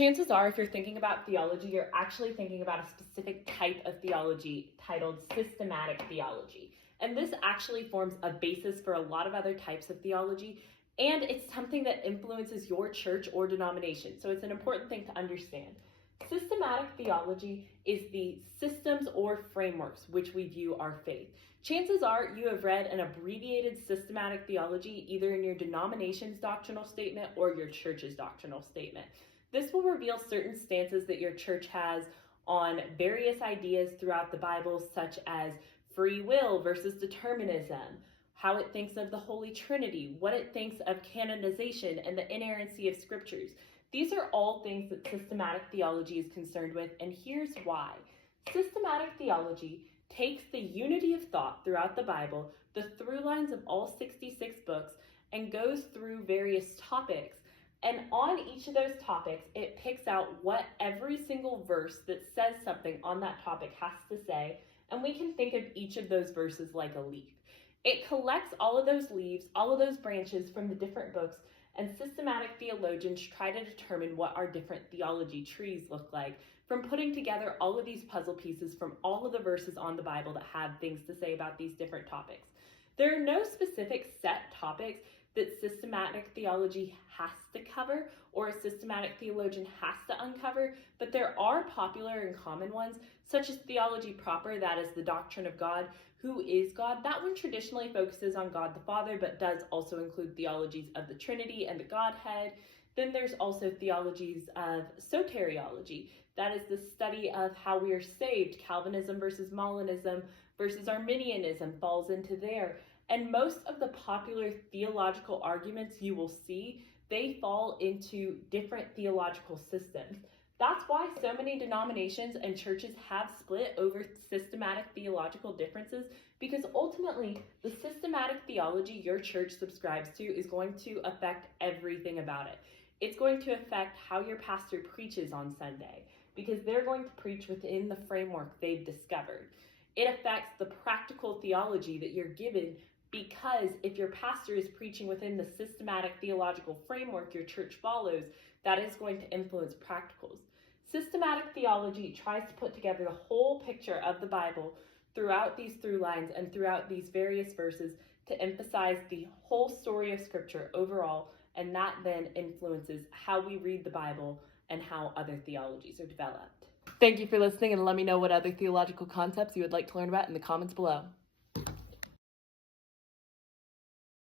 Chances are, if you're thinking about theology, you're actually thinking about a specific type of theology titled systematic theology. And this actually forms a basis for a lot of other types of theology, and it's something that influences your church or denomination. So it's an important thing to understand. Systematic theology is the systems or frameworks which we view our faith. Chances are you have read an abbreviated systematic theology either in your denomination's doctrinal statement or your church's doctrinal statement. This will reveal certain stances that your church has on various ideas throughout the Bible, such as free will versus determinism, how it thinks of the Holy Trinity, what it thinks of canonization and the inerrancy of scriptures. These are all things that systematic theology is concerned with, and here's why. Systematic theology takes the unity of thought throughout the Bible, the through lines of all 66 books, and goes through various topics. And on each of those topics, it picks out what every single verse that says something on that topic has to say, and we can think of each of those verses like a leaf. It collects all of those leaves, all of those branches from the different books, and systematic theologians try to determine what our different theology trees look like from putting together all of these puzzle pieces from all of the verses on the Bible that have things to say about these different topics. There are no specific set topics that systematic theology has to cover or a systematic theologian has to uncover, but there are popular and common ones, such as theology proper, that is the doctrine of God. Who is God? That one traditionally focuses on God the Father, but does also include theologies of the Trinity and the Godhead. Then there's also theologies of soteriology. That is the study of how we are saved. Calvinism versus Molinism versus Arminianism falls into there. And most of the popular theological arguments you will see, they fall into different theological systems. That's why so many denominations and churches have split over systematic theological differences, because ultimately the systematic theology your church subscribes to is going to affect everything about it. It's going to affect how your pastor preaches on Sunday, because they're going to preach within the framework they've discovered. It affects the practical theology that you're given, because if your pastor is preaching within the systematic theological framework your church follows, that is going to influence practicals. Systematic theology tries to put together the whole picture of the Bible throughout these through lines and throughout these various verses to emphasize the whole story of Scripture overall, and that then influences how we read the Bible and how other theologies are developed. Thank you for listening, and let me know what other theological concepts you would like to learn about in the comments below.